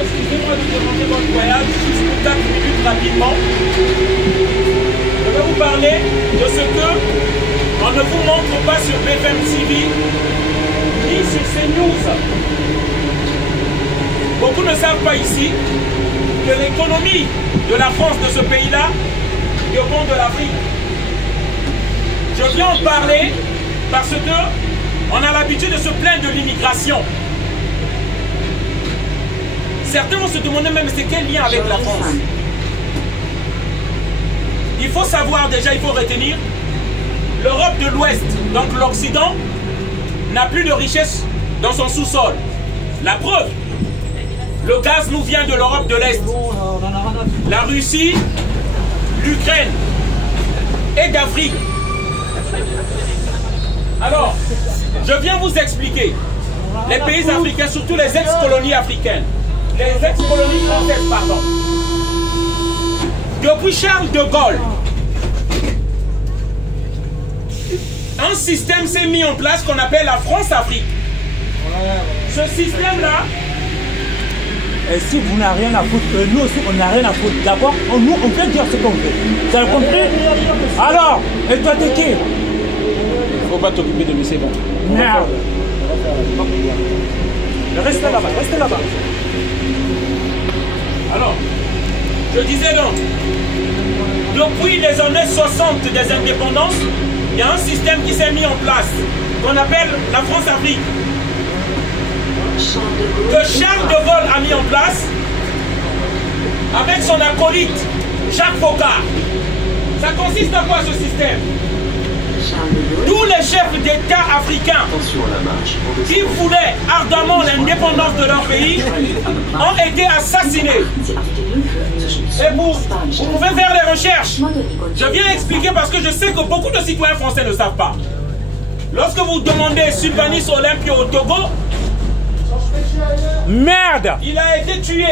Excusez-moi de demander votre voyage, juste pour 4 minutes rapidement. Je vais vous parler de ce que on ne vous montre pas sur BFM TV ni sur CNews. Beaucoup ne savent pas ici que l'économie de la France, de ce pays-là, dépend de l'Afrique. Je viens en parler parce que on a l'habitude de se plaindre de l'immigration. Certains vont se demander même c'est quel lien avec la France. Il faut savoir déjà, il faut retenir, l'Europe de l'Ouest, donc l'Occident, n'a plus de richesse dans son sous-sol. La preuve, le gaz nous vient de l'Europe de l'Est. La Russie, l'Ukraine et d'Afrique. Alors, je viens vous expliquer. Les pays africains, surtout les ex-colonies africaines, les ex-colonies françaises, pardon. Depuis Charles de Gaulle, un système s'est mis en place qu'on appelle la France-Afrique. Ce système-là... Et si vous n'avez rien à foutre, nous aussi on n'a rien à foutre, d'accord? Nous on peut dire ce qu'on fait. Tu as compris? Alors, et toi t'es qui? Faut pas t'occuper de lui, c'est bon. Merde. Restez là-bas, restez là-bas. Alors, je disais donc, depuis les années 60 des indépendances, il y a un système qui s'est mis en place, qu'on appelle la France-Afrique, que Charles de Gaulle a mis en place, avec son acolyte, Jacques Foccart. Ça consiste à quoi ce système? Tous les chefs d'État africains qui voulaient ardemment l'indépendance de leur pays ont été assassinés. Et vous pouvez faire les recherches. Je viens expliquer parce que je sais que beaucoup de citoyens français ne savent pas. Lorsque vous demandez Sylvanus Olympio au Togo, merde, il a été tué.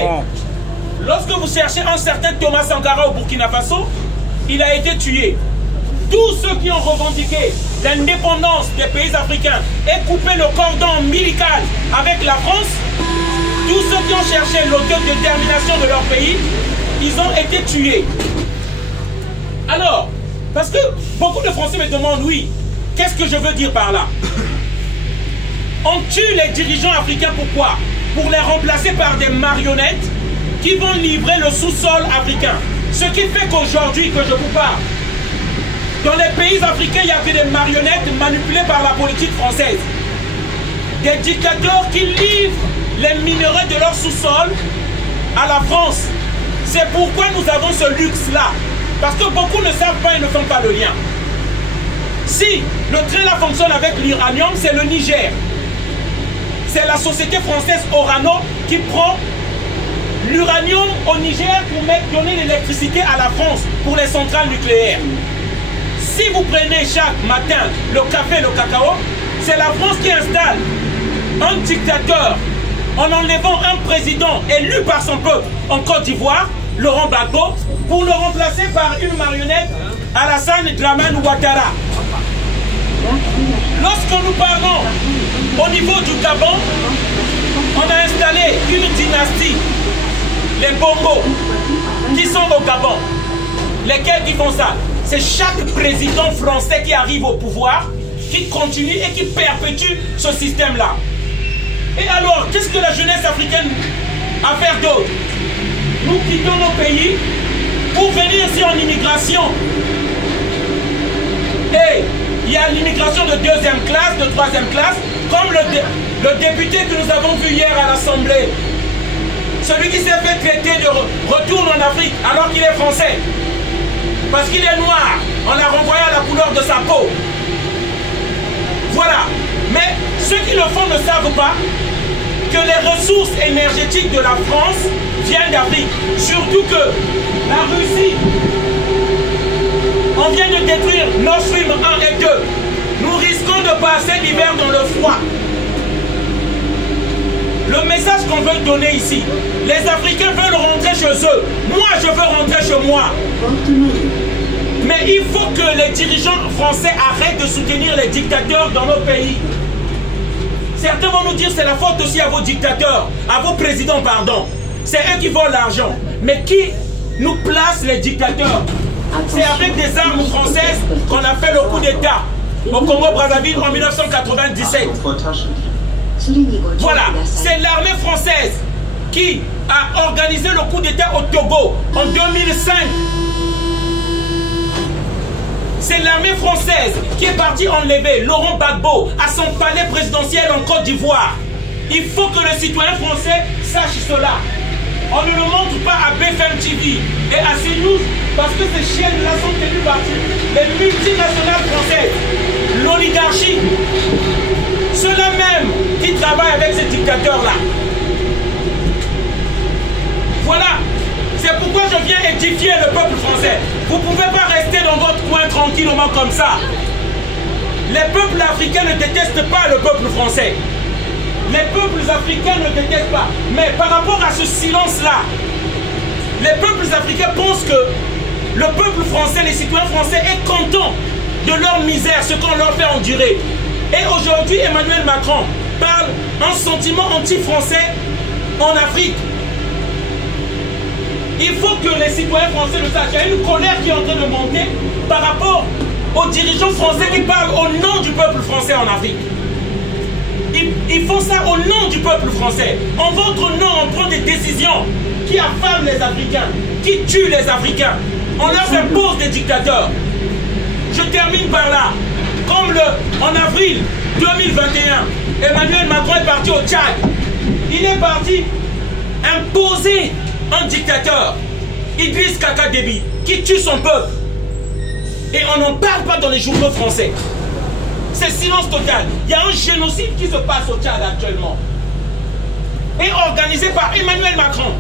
Lorsque vous cherchez un certain Thomas Sankara au Burkina Faso, il a été tué. Tous ceux qui ont revendiqué l'indépendance des pays africains et coupé le cordon ombilical avec la France, tous ceux qui ont cherché l'autodétermination de leur pays, ils ont été tués. Alors, parce que beaucoup de Français me demandent, oui, qu'est-ce que je veux dire par là? On tue les dirigeants africains, pourquoi? Pour les remplacer par des marionnettes qui vont livrer le sous-sol africain. Ce qui fait qu'aujourd'hui que je vous parle, dans les pays africains, il y avait des marionnettes manipulées par la politique française. Des dictateurs qui livrent les minerais de leur sous-sol à la France. C'est pourquoi nous avons ce luxe-là. Parce que beaucoup ne savent pas et ne font pas le lien. Si le train là fonctionne avec l'uranium, c'est le Niger. C'est la société française Orano qui prend l'uranium au Niger pour donner l'électricité à la France pour les centrales nucléaires. Si vous prenez chaque matin le café et le cacao, c'est la France qui installe un dictateur en enlevant un président élu par son peuple en Côte d'Ivoire, Laurent Gbagbo, pour le remplacer par une marionnette, Alassane Dramane Ouattara. Lorsque nous parlons au niveau du Gabon, on a installé une dynastie, les Bongo, qui sont au Gabon. Lesquels qui font ça? C'est chaque président français qui arrive au pouvoir, qui continue et qui perpétue ce système-là. Et alors, qu'est-ce que la jeunesse africaine a à faire d'autre? Nous quittons nos pays pour venir ici en immigration. Et il y a l'immigration de 2e classe, de 3e classe, comme le député que nous avons vu hier à l'Assemblée. Celui qui s'est fait traiter de retour en Afrique alors qu'il est français. Parce qu'il est noir, on l'a renvoyé à la couleur de sa peau. Voilà. Mais ceux qui le font ne savent pas que les ressources énergétiques de la France viennent d'Afrique. Surtout que la Russie, on vient de détruire Nord Stream 1 et 2. Nous risquons de passer l'hiver dans le froid. Le message qu'on veut donner ici, les Africains veulent rentrer chez eux. Moi, je veux rentrer chez moi. Mais il faut que les dirigeants français arrêtent de soutenir les dictateurs dans nos pays. Certains vont nous dire que c'est la faute aussi à vos dictateurs, à vos présidents, pardon. C'est eux qui volent l'argent. Mais qui nous place les dictateurs? C'est avec des armes françaises qu'on a fait le coup d'État au Congo-Brazzaville en 1997. Voilà, c'est l'armée française qui a organisé le coup d'État au Togo en 2005. C'est l'armée française qui est partie enlever Laurent Gbagbo à son palais présidentiel en Côte d'Ivoire. Il faut que le citoyen français sache cela. On ne le montre pas à BFM TV et à CNews parce que ces chaînes-là sont tenues par les multinationales françaises, l'oligarchie, ceux-là même qui travaillent avec ces dictateurs-là. Voilà, c'est pourquoi je viens édifier le peuple français. Vous ne pouvez pas rester dans votre coin tranquillement comme ça. Les peuples africains ne détestent pas le peuple français. Les peuples africains ne détestent pas. Mais par rapport à ce silence-là, les peuples africains pensent que le peuple français, les citoyens français, est content de leur misère, ce qu'on leur fait endurer. Et aujourd'hui, Emmanuel Macron parle un sentiment anti-français en Afrique. Il faut que les citoyens français le sachent. Il y a une colère qui est en train de monter par rapport aux dirigeants français qui parlent au nom du peuple français en Afrique. Ils font ça au nom du peuple français. En votre nom, on prend des décisions qui affament les Africains, qui tuent les Africains. On leur impose des dictateurs. Je termine par là. Comme en avril 2021, Emmanuel Macron est parti au Tchad. Il est parti imposer un dictateur, Idriss Kaka Déby, qui tue son peuple. Et on n'en parle pas dans les journaux français. C'est silence total. Il y a un génocide qui se passe au Tchad actuellement. Et organisé par Emmanuel Macron.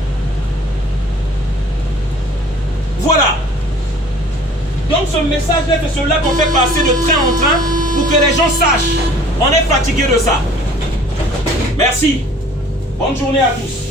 Voilà. Donc ce message-là, c'est cela qu'on fait passer de train en train pour que les gens sachent. On est fatigué de ça. Merci. Bonne journée à tous.